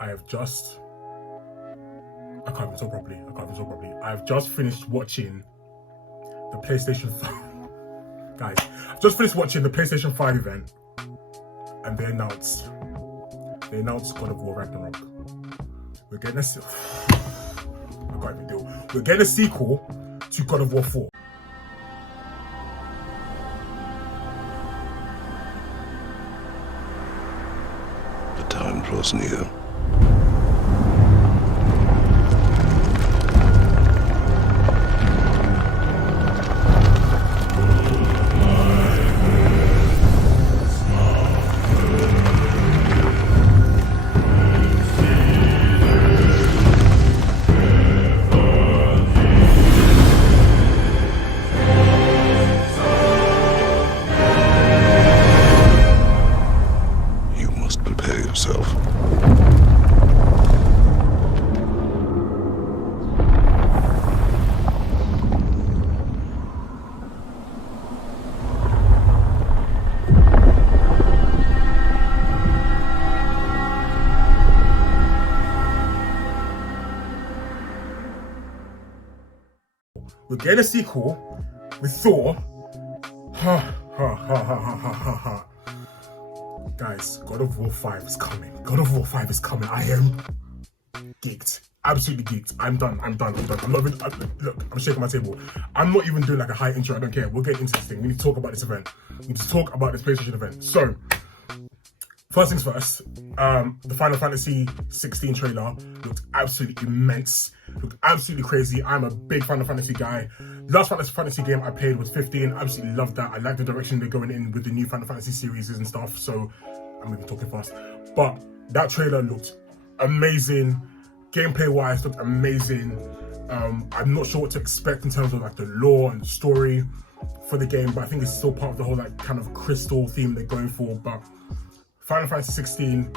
I can't even talk properly. I've just finished watching the PlayStation 5. Guys, I've just finished watching the PlayStation 5 event, and they announced God of War Ragnarok. We're getting a sequel to God of War 4. The time draws near. We're getting a sequel with Thor. Guys, God of War 5 is coming. I am geeked. Absolutely geeked. I'm done. I'm not even, look, I'm shaking my table. I'm not even doing like a high intro. I don't care. We'll get into this thing. We need to talk about this event. We need to talk about this PlayStation event. So, first things first, the Final Fantasy 16 trailer looked absolutely immense, looked absolutely crazy. I'm a big Final Fantasy guy. Last Final Fantasy game I played was 15, absolutely loved that. I like the direction they're going in with the new Final Fantasy series and stuff, so I'm even talking fast. But that trailer looked amazing. Gameplay-wise, looked amazing. I'm not sure what to expect in terms of like the lore and the story for the game, but I think it's still part of the whole like kind of crystal theme they're going for. But Final Fantasy 16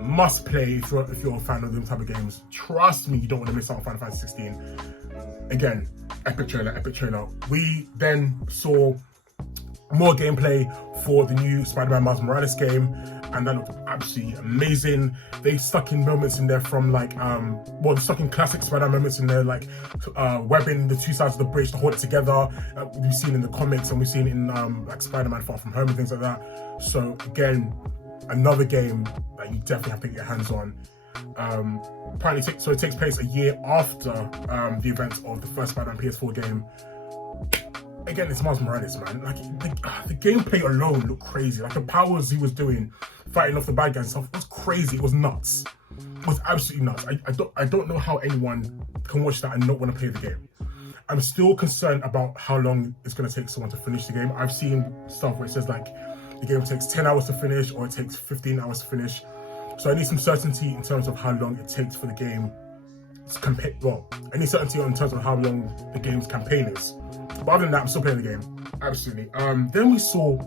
must play if you're a fan of them type of games. Trust me, you don't want to miss out on Final Fantasy 16. Again, epic trailer. We then saw more gameplay for the new Spider-Man Miles Morales game, and that looked absolutely amazing. They stuck in moments in there from like, stuck in classic Spider-Man moments in there, like webbing the two sides of the bridge to hold it together. We've seen in the comics and we've seen in like Spider-Man Far From Home and things like that. So again, another game that you definitely have to get your hands on. Apparently, it takes place a year after the events of the first Spider-Man PS4 game. Again, it's Miles Morales, man. Like the gameplay alone looked crazy. Like the powers he was doing, fighting off the bad guys and stuff, was crazy. It was nuts. It was absolutely nuts. I don't know how anyone can watch that and not want to play the game. I'm still concerned about how long it's going to take someone to finish the game. I've seen stuff where it says like the game takes 10 hours to finish or it takes 15 hours to finish. So I need some certainty in terms of how long it takes for the game to I need certainty in terms of how long the game's campaign is. But other than that, I'm still playing the game. Absolutely. Then we saw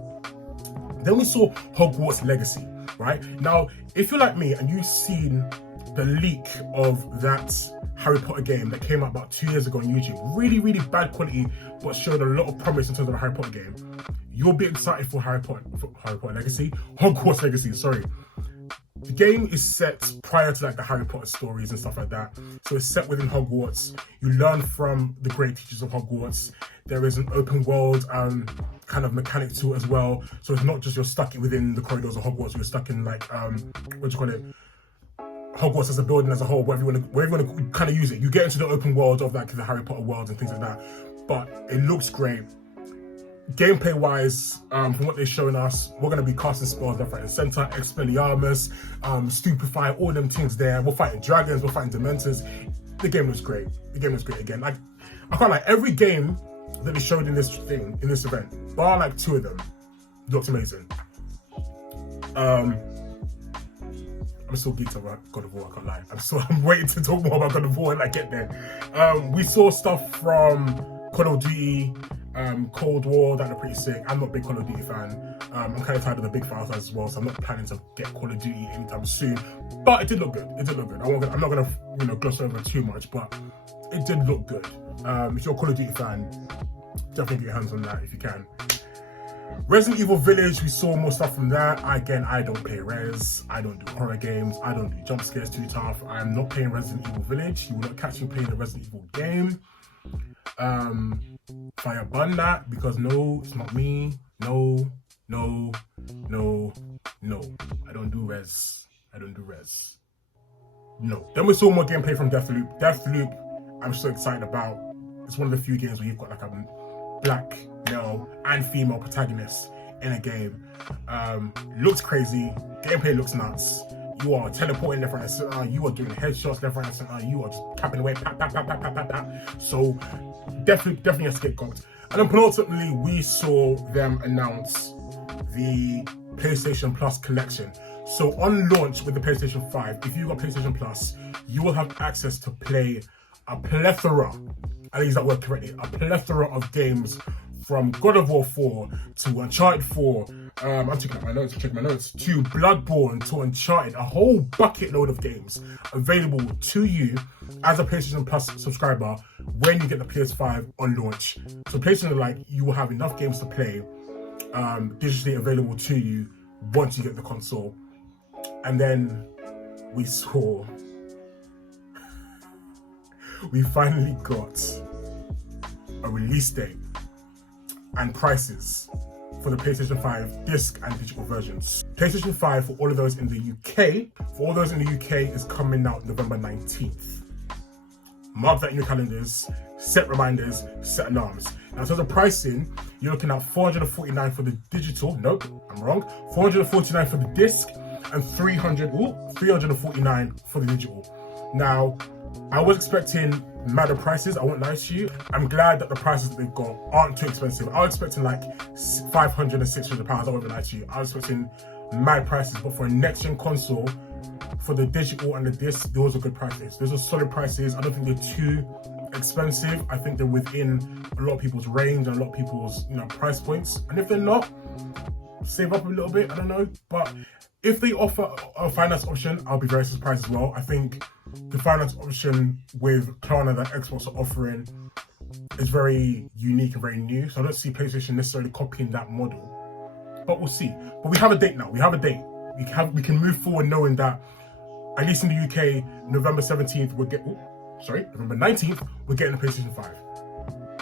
Hogwarts Legacy, right? Now, if you're like me and you've seen the leak of that Harry Potter game that came out about 2 years ago on YouTube, really, really bad quality, but showed a lot of promise in terms of a Harry Potter game, you'll be excited for Hogwarts Legacy, sorry. The game is set prior to like the Harry Potter stories and stuff like that. So it's set within Hogwarts. You learn from the great teachers of Hogwarts. There is an open world kind of mechanic to it as well. So it's not just you're stuck within the corridors of Hogwarts. You're stuck in like, Hogwarts as a building as a whole, wherever you want to kind of use it. You get into the open world of like the Harry Potter world and things like that. But it looks great. Gameplay wise, from what they're showing us, we're going to be casting spells left, right, and center, Expelliarmus, Stupefy, all them things there. We're fighting dragons, we're fighting Dementors. The game looks great. Again. Like, I can't lie, every game that they showed in this event, bar like 2 of them, looked amazing. I'm still geeked about God of War, I can't lie. I'm waiting to talk more about God of War when I get there. We saw stuff from Call of Duty, Cold War, that looked pretty sick. I'm not a big Call of Duty fan. I'm kind of tired of the big file size as well, so I'm not planning to get Call of Duty anytime soon. But it did look good. I'm not gonna gloss over it too much, but it did look good. If you're a Call of Duty fan, definitely get your hands on that if you can. Resident Evil Village, we saw more stuff from that. Again, I don't play Res. I don't do horror games. I don't do jump scares too tough. I am not playing Resident Evil Village. You will not catch me playing a Resident Evil game. Fire burn that, because no, it's not me. No. I don't do Res. No. Then we saw more gameplay from Deathloop. Deathloop, I'm so excited about. It's one of the few games where you've got like a black male and female protagonist in a game. Looks crazy. Gameplay looks nuts. You are teleporting left, right, and center. You are doing headshots left, right, and center. You are just tapping away, pap. So definitely a scapegoat. And then penultimately, we saw them announce the PlayStation Plus collection. So on launch with the PlayStation 5, if you got PlayStation Plus, you will have access to play a plethora, I use that word correctly, a plethora of games from God of War 4 to Uncharted 4, I'm checking my notes, to Bloodborne to Uncharted, a whole bucket load of games available to you as a PlayStation Plus subscriber when you get the PS5 on launch. So PlayStation, like, you will have enough games to play digitally available to you once you get the console. And then we finally got a release date and prices for the PlayStation 5 disc and digital versions. PlayStation 5 for all of those in the UK, is coming out November 19th. Mark that in your calendars, set reminders, set alarms. Now, in terms of pricing, you're looking at $449 for the digital. Nope, I'm wrong. $449 for the disc and $349 for the digital. Now, I was expecting madder prices, I won't lie to you. I'm glad that the prices that they've got aren't too expensive. I was expecting like £500 and £600, I won't lie to you. I was expecting mad prices, but for a next-gen console, for the digital and the disc, those are good prices. Those are solid prices. I don't think they're too expensive. I think they're within a lot of people's range and a lot of people's, price points. And if they're not, save up a little bit, I don't know. But if they offer a finance option, I'll be very surprised as well. I think the finance option with Klarna that Xbox are offering is very unique and very new. So I don't see PlayStation necessarily copying that model. But we'll see. But we have a date now. We have a date. We can move forward knowing that, at least in the UK, November 17th, November 19th, we're getting a PlayStation 5.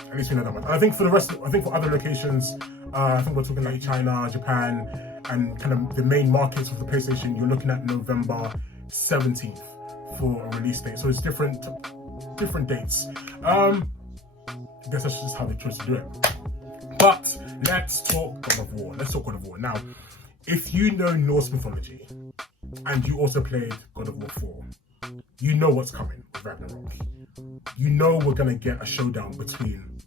At least we know that one. And I think for the rest, for other locations, I think we're talking like China, Japan, and kind of the main markets of the PlayStation, you're looking at November 17th for a release date. So it's different dates. I guess that's just how they chose to do it. But let's talk God of War. Now, if you know Norse mythology and you also played God of War 4, you know what's coming with Ragnarok. You know we're going to get a showdown between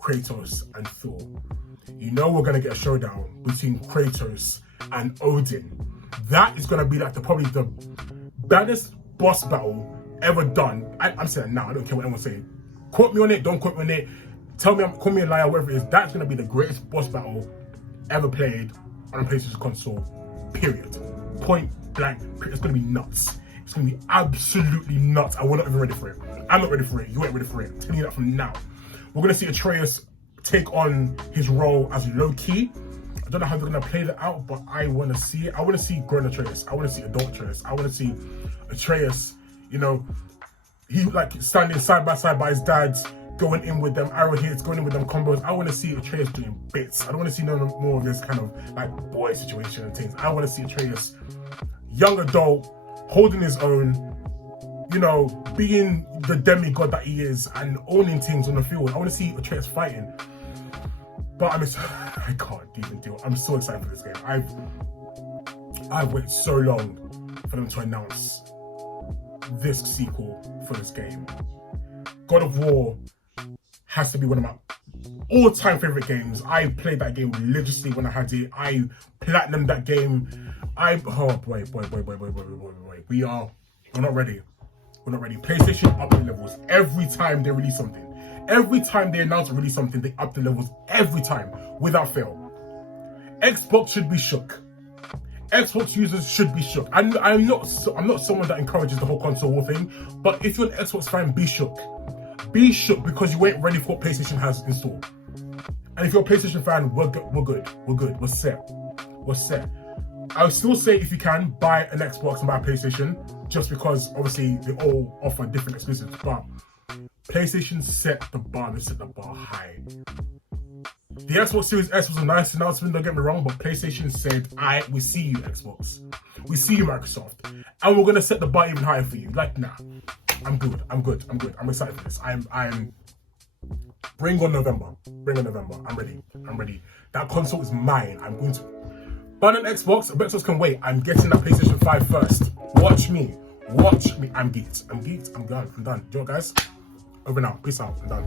Kratos and Thor. You know we're going to get a showdown between Kratos and Odin. That is going to be like probably the baddest boss battle ever done. I'm saying that now, I don't care what anyone's saying. Quote me on it, don't quote me on it. Call me a liar, whatever it is. That's going to be the greatest boss battle ever played on a PlayStation console, period. Point blank, it's going to be nuts. It's going to be absolutely nuts. And we're not even ready for it. I'm not ready for it. You ain't ready for it. I'm telling you that from now. We're going to see Atreus take on his role as Loki. I don't know how they're going to play that out, but I want to see it. I want to see grown Atreus. I want to see adult Atreus. I want to see Atreus, he like standing side by side by his dad, going in with them arrow hits, going in with them combos. I want to see Atreus doing bits. I don't want to see no more of this kind of like boy situation and things. I want to see Atreus, young adult, holding his own, being the demigod that he is and owning things on the field. I want to see Atreus fighting. But I can't even deal. I'm so excited for this game. I've waited so long for them to announce this sequel for this game. God of War has to be one of my all-time favorite games. I played that game religiously when I had it. I platinumed that game. Boy. We're not ready. We're not ready. PlayStation up the levels every time they release something. Every time they announce or release something, they up the levels every time, without fail. Xbox should be shook. Xbox users should be shook. I'm not someone that encourages the whole console war thing, but if you're an Xbox fan, be shook. Be shook because you ain't ready for what PlayStation has in store. And if you're a PlayStation fan, we're good. We're set. We're set. I would still say if you can, buy an Xbox and buy a PlayStation, just because obviously they all offer different exclusives. But PlayStation set the bar, they set the bar high. The Xbox Series S was a nice announcement, don't get me wrong, but PlayStation said, we see you, Xbox. We see you, Microsoft. And we're gonna set the bar even higher for you. Like, nah. I'm good. I'm excited for this. I'm bring on November. I'm ready. That console is mine. I'm going to buy an Xbox. Xbox can wait. I'm getting that PlayStation 5 first. Watch me. I'm geeked. I'm done. You know what, guys? Over now. Peace out. I'm done.